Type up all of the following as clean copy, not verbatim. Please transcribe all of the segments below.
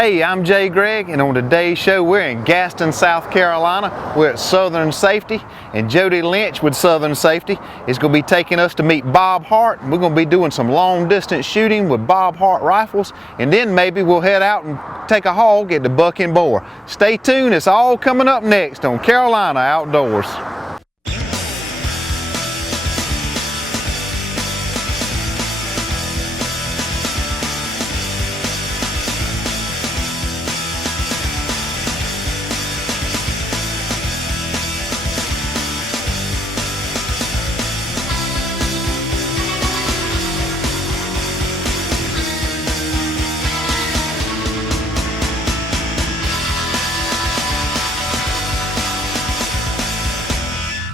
Hey, I'm Jay Gregg, and on today's show we're in Gaston, South Carolina. We're at Southern Saftey, and Jody Lynch with Southern Saftey is going to be taking us to meet Bob Hart. We're going to be doing some long distance shooting with Bob Hart rifles, and then maybe we'll head out and take a hog at the Buck and Boar. Stay tuned, it's all coming up next on Carolina Outdoors.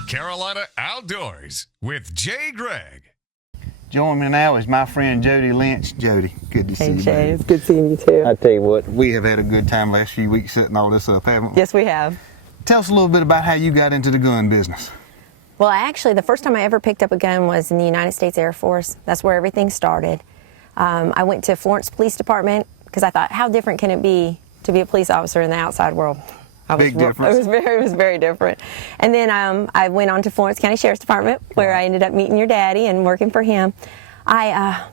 Carolina Outdoors with Jay Gregg. Joining me now is my friend Jody Lynch. Jody, good to see you. Hey Jay, it's good seeing you too. I tell you what, we have had a good time last few weeks setting all this up, haven't we? Yes, we have. Tell us a little bit about how you got into the gun business. Well, actually, the first time I ever picked up a gun was in the United States Air Force. That's where everything started. I went to Florence Police Department because I thought, how different can it be to be a police officer in the outside world? Big difference. It was very different. And then I went on to Florence County Sheriff's Department, where I ended up meeting your daddy and working for him. I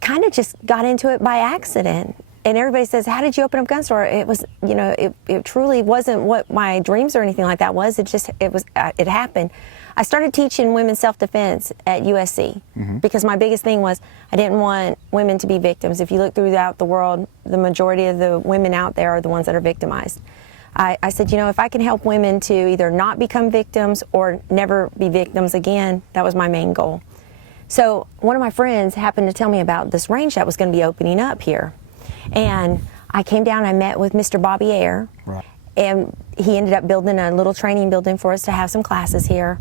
kind of just got into it by accident. And everybody says, how did you open up a gun store? It was, you know, it truly wasn't what my dreams or anything like that was. It happened. I started teaching women's self-defense at USC because my biggest thing was I didn't want women to be victims. If you look throughout the world, the majority of the women out there are the ones that are victimized. I said, you know, if I can help women to either not become victims or never be victims again, that was my main goal. So one of my friends happened to tell me about this range that was going to be opening up here. And I came down, I met with Mr. Bobby Ayer, Right. And he ended up building a little training building for us to have some classes here.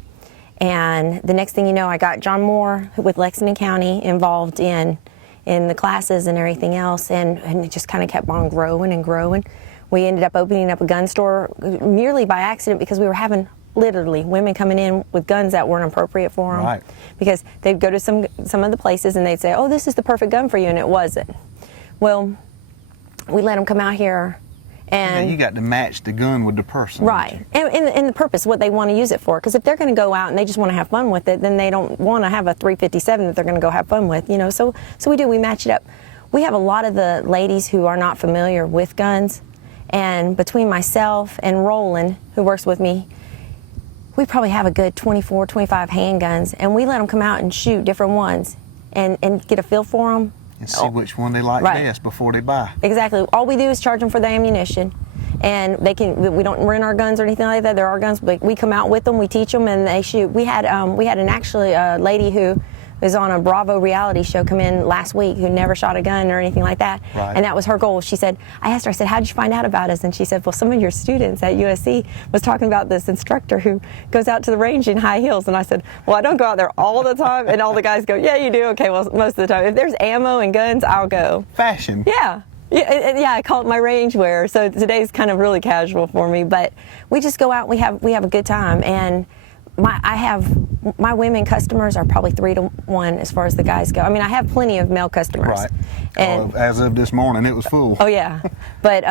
And the next thing you know, I got John Moore with Lexington County involved in the classes and everything else, and it just kind of kept on growing and growing. We ended up opening up a gun store merely by accident because we were having literally women coming in with guns that weren't appropriate for them. Right. Because they'd go to some of the places and they'd say, oh, this is the perfect gun for you, and it wasn't. Well, we let them come out here and... Yeah, you got to match the gun with the person. Right. And the purpose, what they want to use it for. Because if they're going to go out and they just want to have fun with it, then they don't want to have a .357 that they're going to go have fun with, you know. So we match it up. We have a lot of the ladies who are not familiar with guns. And between myself and Roland, who works with me, we probably have a good 24, 25 handguns, and we let them come out and shoot different ones and get a feel for them. And see which one they like best before they buy. Exactly. All we do is charge them for the ammunition, and we don't rent our guns or anything like that. They're our guns. We come out with them, we teach them, and they shoot. We had a lady who was on a Bravo reality show come in last week who never shot a gun or anything like that. Right. And that was her goal. She said, I asked her, I said, how did you find out about us? And she said, well, some of your students at USC was talking about this instructor who goes out to the range in high heels. And I said, well, I don't go out there all the time. And all the guys go, yeah, you do. Okay, well, most of the time. If there's ammo and guns, I'll go. Fashion. Yeah. Yeah, I call it my range wear. So today's kind of really casual for me. But we just go out, we have a good time. And my women customers are probably 3 to 1 as far as the guys go. I mean, I have plenty of male customers. Right. And as of this morning, it was full. oh yeah, but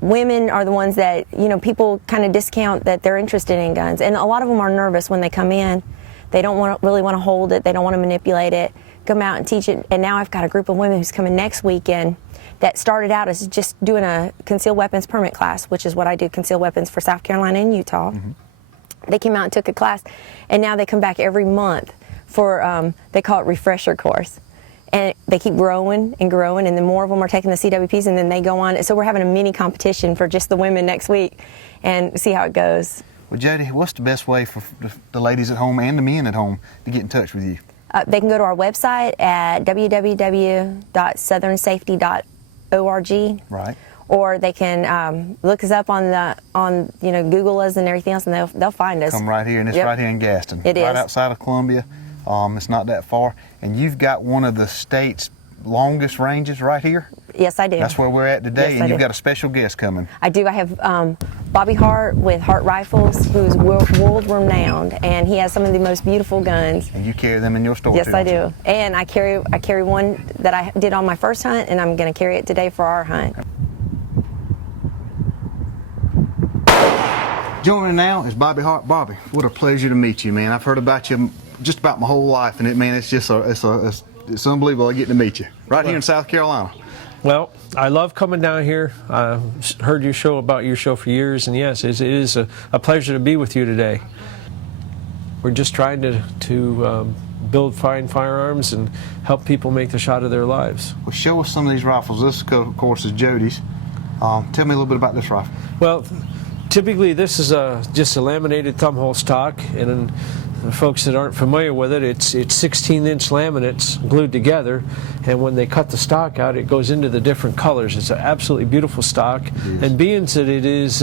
women are the ones that, you know, people kind of discount that they're interested in guns, and a lot of them are nervous when they come in. They don't really want to hold it. They don't want to manipulate it. Come out and teach it. And now I've got a group of women who's coming next weekend that started out as just doing a concealed weapons permit class, which is what I do, concealed weapons for South Carolina and Utah. They came out and took a class, and now they come back every month for, they call it refresher course. And they keep growing and growing, and then more of them are taking the CWPs, and then they go on. So we're having a mini competition for just the women next week and see how it goes. Well, Jody, what's the best way for the ladies at home and the men at home to get in touch with you? They can go to our website at www.southernsafety.org. Right. Or they can look us up on Google us and everything else, and they'll find us. Come right here, and it's right here in Gaston. It is. Right outside of Columbia. It's not that far. And you've got one of the state's longest ranges right here? Yes, I do. That's where we're at today, Yes, and I you've do. got a special guest coming. I do. I have Bobby Hart with Hart Rifles, who's world renowned, and he has some of the most beautiful guns. And you carry them in your store Yes, too, I don't you? do. And I carry one that I did on my first hunt, and I'm going to carry it today for our hunt. Joining now is Bobby Hart. Bobby, what a pleasure to meet you, man. I've heard about you just about my whole life, and it's unbelievable getting to meet you right here in South Carolina. Well, I love coming down here. I've heard your show about your show for years, and yes, it is a pleasure to be with you today. We're just trying to build fine firearms and help people make the shot of their lives. Well, show us some of these rifles. This, of course, is Jody's. Tell me a little bit about this rifle. Well, typically this is just a laminated thumbhole stock, and then the folks that aren't familiar with it, it's 16-inch laminates glued together, and when they cut the stock out, it goes into the different colors. It's an absolutely beautiful stock, and being that it is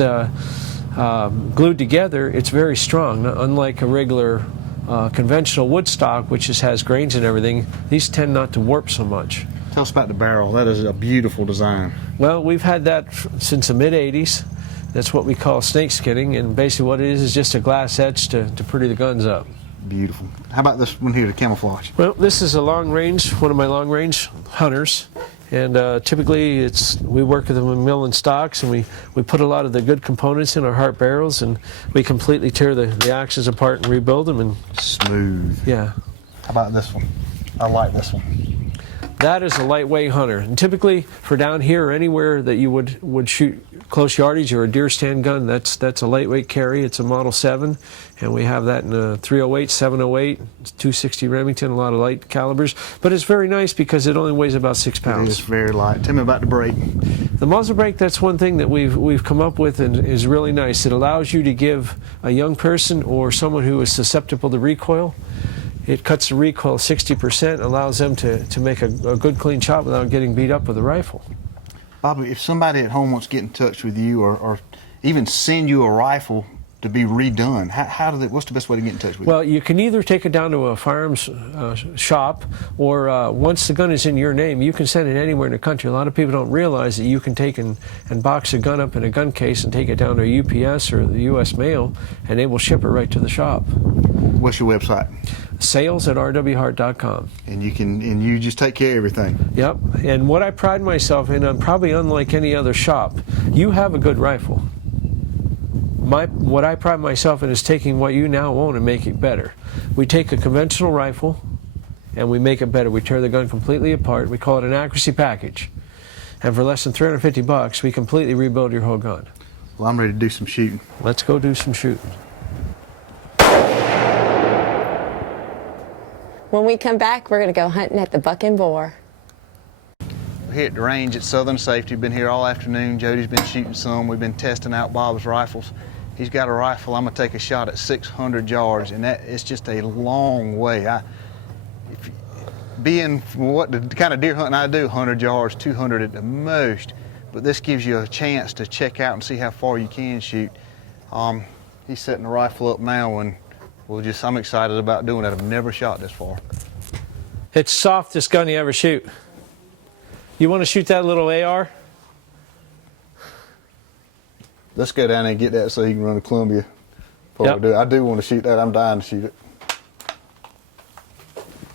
glued together, it's very strong. Unlike a regular conventional wood stock, which just has grains and everything, these tend not to warp so much. Tell us about the barrel. That is a beautiful design. Well, we've had that since the mid-'80s. That's what we call snake skinning, and basically what it is just a glass etch to pretty the guns up. Beautiful. How about this one here, the camouflage? Well, this is a long range, one of my long range hunters, and typically we work with them in milling stocks, and we put a lot of the good components in our Hart barrels, and we completely tear the axes apart and rebuild them. And smooth. Yeah. How about this one? I like this one. That is a lightweight hunter, and typically for down here or anywhere that you would shoot close yardage or a deer stand gun, that's a lightweight carry. It's a Model 7, and we have that in a 308, 708, 260 Remington, a lot of light calibers. But it's very nice because it only weighs about 6 pounds. It is very light. Tell me about the brake. The muzzle brake, that's one thing that we've come up with and is really nice. It allows you to give a young person or someone who is susceptible to recoil. It cuts the recoil 60%, allows them to make a good clean shot without getting beat up with a rifle. Bobby, if somebody at home wants to get in touch with you or even send you a rifle to be redone, what's the best way to get in touch with you? Well, you can either take it down to a firearms shop, or once the gun is in your name, you can send it anywhere in the country. A lot of people don't realize that you can take and box a gun up in a gun case and take it down to UPS or the U.S. mail, and they will ship it right to the shop. What's your website? sales@rwhart.com. And you just take care of everything. Yep. And what I pride myself in, I'm probably unlike any other shop. You have a good rifle. What I pride myself in is taking what you now own and make it better. We take a conventional rifle and we make it better. We tear the gun completely apart. We call it an accuracy package. And for less than $350, we completely rebuild your whole gun. Well, I'm ready to do some shooting. Let's go do some shooting. When we come back, we're going to go hunting at the Buck and Boar. We're here at the range at Southern Safety. Been here all afternoon. Jody's been shooting some. We've been testing out Bob's rifles. He's got a rifle. I'm going to take a shot at 600 yards, and it's just a long way. Being what the kind of deer hunting I do, 100 yards, 200 at the most, but this gives you a chance to check out and see how far you can shoot. He's setting the rifle up now, and I'm excited about doing that. I've never shot this far. It's the softest gun you ever shoot. You want to shoot that little AR? Let's go down there and get that so he can run to Columbia. Yep. I do want to shoot that. I'm dying to shoot it.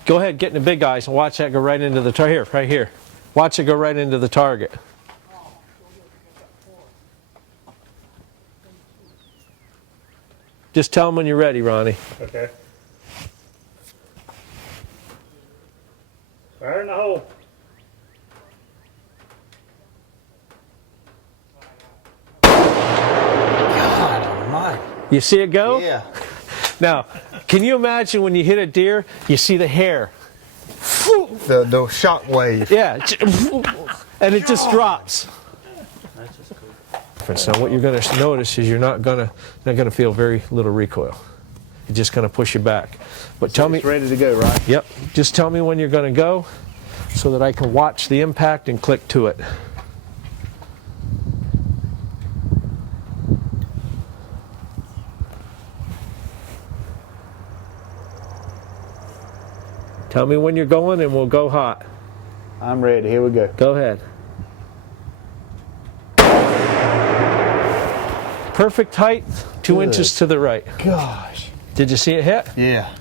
Go ahead, get in the big guys and watch that go right into the target. Right here. Watch it go right into the target. Just tell them when you're ready, Ronnie. Okay. Fire in the hole. God almighty. You see it go? Yeah. Now, can you imagine when you hit a deer, you see the hair? The shock wave. Yeah. And it just drops. Now what you're going to notice is you're not going to feel very little recoil. It's just going to push you back. But tell me, It's ready to go, right? yep. Just tell me when you're going to go, so that I can watch the impact and click to it. Tell me when you're going, and we'll go hot. I'm ready. Here we go. Go ahead. perfect height, 2 Good. inches to the right. Gosh. Did you see it hit? Yeah.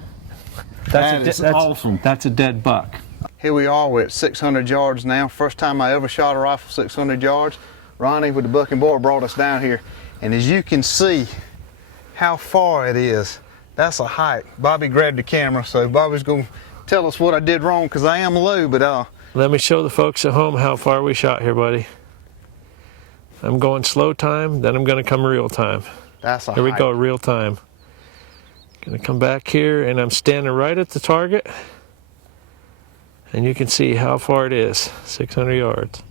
That's That's awesome. That's a dead buck. Here we are, we're at 600 yards now. First time I ever shot a rifle 600 yards. Ronnie with the Buck and Boar brought us down here. And as you can see how far it is, that's a hike. Bobby grabbed the camera, so Bobby's going to tell us what I did wrong because I am low, but Let me show the folks at home how far we shot here, buddy. I'm going slow time, then I'm going to come real time. that's a Here we hike. go, real time. Gonna come back here, and I'm standing right at the target. And you can see how far it is, 600 yards.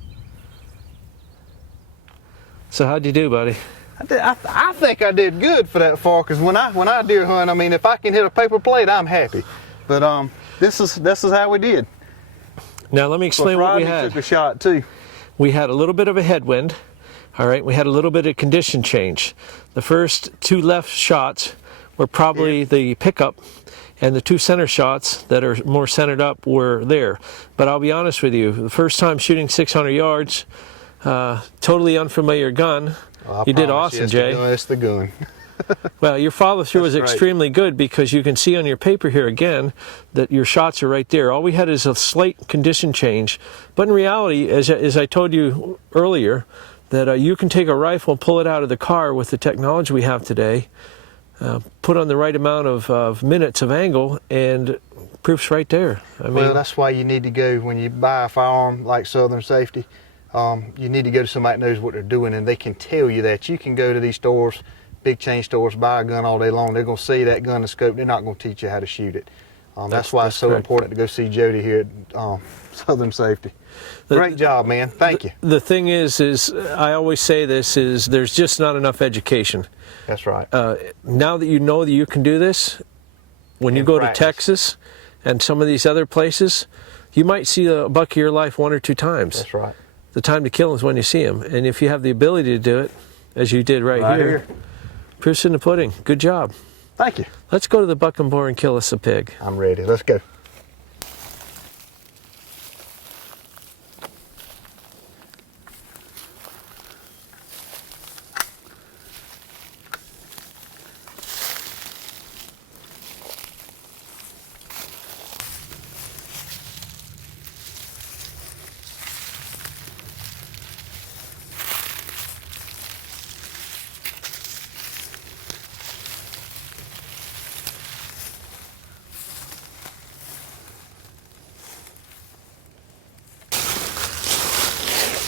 So how'd you do, buddy? I think I did good for that far because when I deer hunt, I mean, if I can hit a paper plate, I'm happy. But this is how we did. Now let me explain what we Rodney had. took a shot too. We had a little bit of a headwind. All right, we had a little bit of condition change. The first 2 left shots were probably the pickup, and the 2 center shots that are more centered up were there. But I'll be honest with you, the first time shooting 600 yards, totally unfamiliar gun. You did awesome, Jay. It's the gun. Well, your follow-through was That's right. extremely good because you can see on your paper here again that your shots are right there. All we had is a slight condition change. But in reality, as I told you earlier, that you can take a rifle and pull it out of the car with the technology we have today, put on the right amount of minutes of angle, and proof's right there. I mean, Well, that's why you need to go when you buy a firearm like Southern Safety. You need to go to somebody that knows what they're doing, and they can tell you that. You can go to these stores, big chain stores, buy a gun all day long. They're going to see that gun and scope. They're not going to teach you how to shoot it. That's why it's so correct. important to go see Jody here at Southern Safety. Great job, man. Thank you. the thing is I always say this, is there's just not enough education. That's right. Now that you know that you can do this, when you go practice. to Texas and some of these other places, you might see a buck of your life 1 or 2 times. That's right. The time to kill is when you see him. And if you have the ability to do it, as you did right here, proof's in the pudding. Good job. Thank you. Let's go to the Buck and Boar and kill us a pig. I'm ready. Let's go.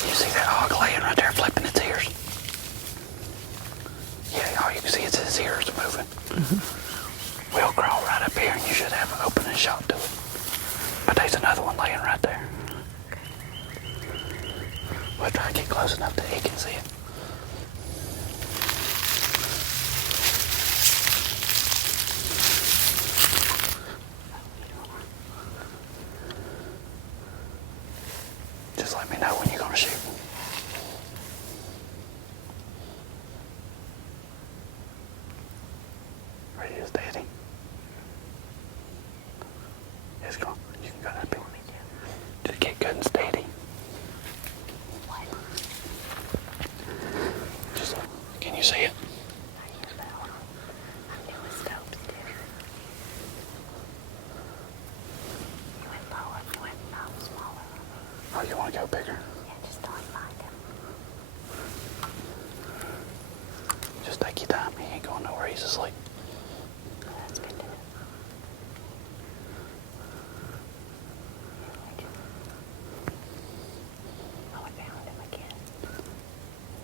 You see that hog laying right there, flipping its ears? Yeah, all you can see is his ears moving. We'll crawl right up here, and you should have an opening shot to it. But there's another one laying right there. We'll try to get close enough that he can see it. Just let me know when you're gonna shoot. Ready to steady. It's going. You can go up here. Just get good and steady. Just. Can you see it? Oh, you want to go bigger? Just take your time. He ain't going nowhere. He's asleep.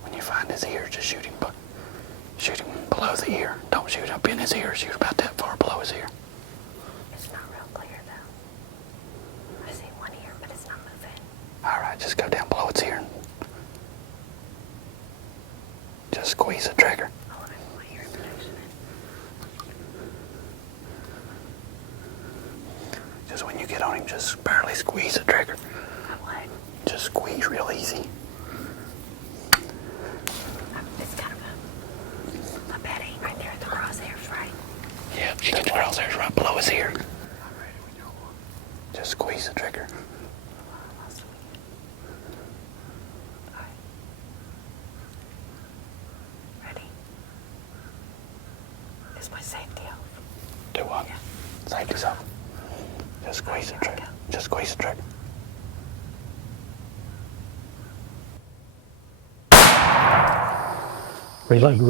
When you find his ear, just shoot him. Shoot him below the ear. Don't shoot up in his ear. Shoot about that far below his ear. It's not real clear though. I see one ear, but it's not moving. All right, just go down below its ear. Just squeeze the trigger. Just when you get on him, just barely squeeze the trigger. Just squeeze real easy. It's kind of a bad aim right there at the crosshairs, right? Yeah, you get the crosshairs right below his ear. Just squeeze the trigger. Ready? Just put safety off. Do what? Yeah. Safety's off. Just squeeze the trigger. Just squeeze the trigger. Reload.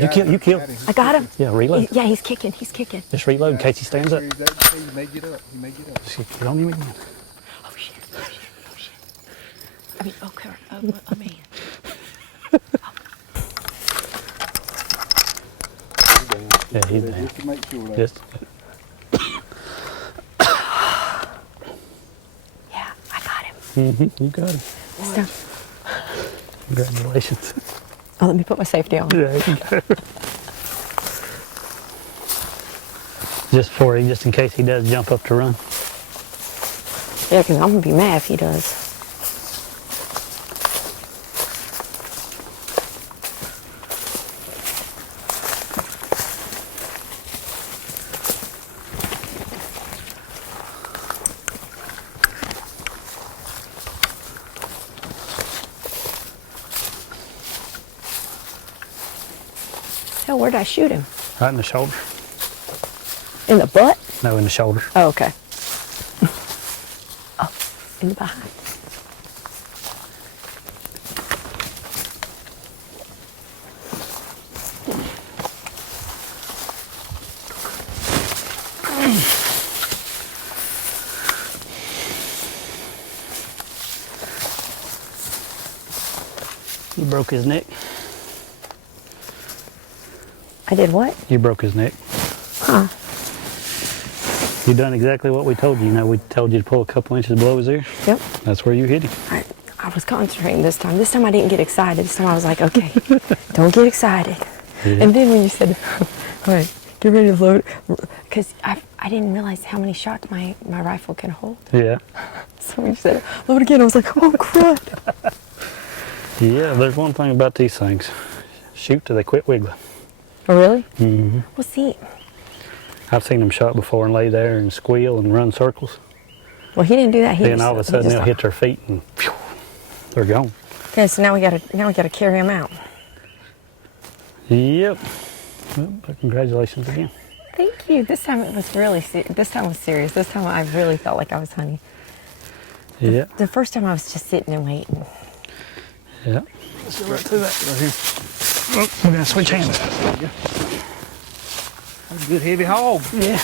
You kill. I got him. Yeah, reload. Yeah, he's kicking. He's kicking. Just reload in case he stands up. He may get up. He may get up. Just get on him again. Oh shit! Oh shit! Oh shit! I mean, oh crap! Oh, man. Yeah, he's down. Just to make sure that. Just. Yeah, I got him. You got him. So, Congratulations. oh, let me put my safety on. There you go. Just in case he does jump up to run. Yeah, because I'm gonna be mad if he does. Hell, where'd I shoot him? Right in the shoulder. In the butt? No, in the shoulder. Oh, okay. Oh, in the behind. You broke his neck. I did what? You broke his neck. Huh. You done exactly what we told you. You know, we told you to pull a couple inches below his ear. Yep. That's where you hit him. I was concentrating this time. This time I didn't get excited. This time I was like, okay, don't get excited. Yeah. And then when you said, all right, get ready to load, because I didn't realize how many shots my rifle can hold. Yeah. So when you said, load again, I was like, oh crap. Yeah, there's one thing about these things. Shoot till they quit wiggling. Oh, really? Mm-hmm. Well, see. I've seen them shot before and lay there and squeal and run circles. Well, he didn't do that. Then all of a sudden they'll hit their feet and phew, they're gone. Okay, so now we gotta carry him out. Yep. Well, but congratulations again. Thank you. This time it was really this time was serious. This time I really felt like I was hunting. Yeah. The first time I was just sitting and waiting. Yeah. Let's go right through that right here. Oh, we're gonna switch hands. That's a good heavy hog. Yeah.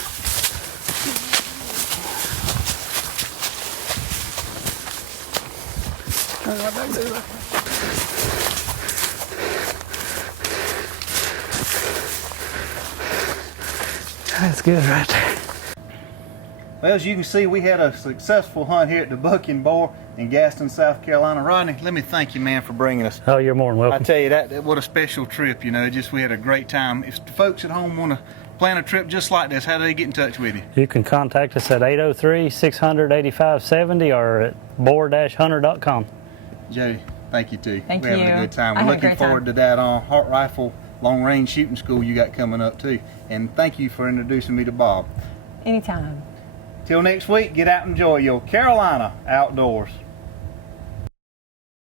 Turn right back there. That's good right there. Well, as you can see, we had a successful hunt here at the Buck and Boar in Gaston, South Carolina. Rodney, let me thank you, man, for bringing us. Oh, you're more than I welcome. tell you, that what a special trip, you know. Just we had a great time. If the folks at home want to plan a trip just like this, how do they get in touch with you? You can contact us at 803-600-8570 or at boar-hunter.com. Jody, thank you too. Thank We're having you. a good time. I We're had a looking great time. forward to that Hart Rifle long range shooting school you got coming up too. And thank you for introducing me to Bob. Anytime. Till next week, get out and enjoy your Carolina outdoors.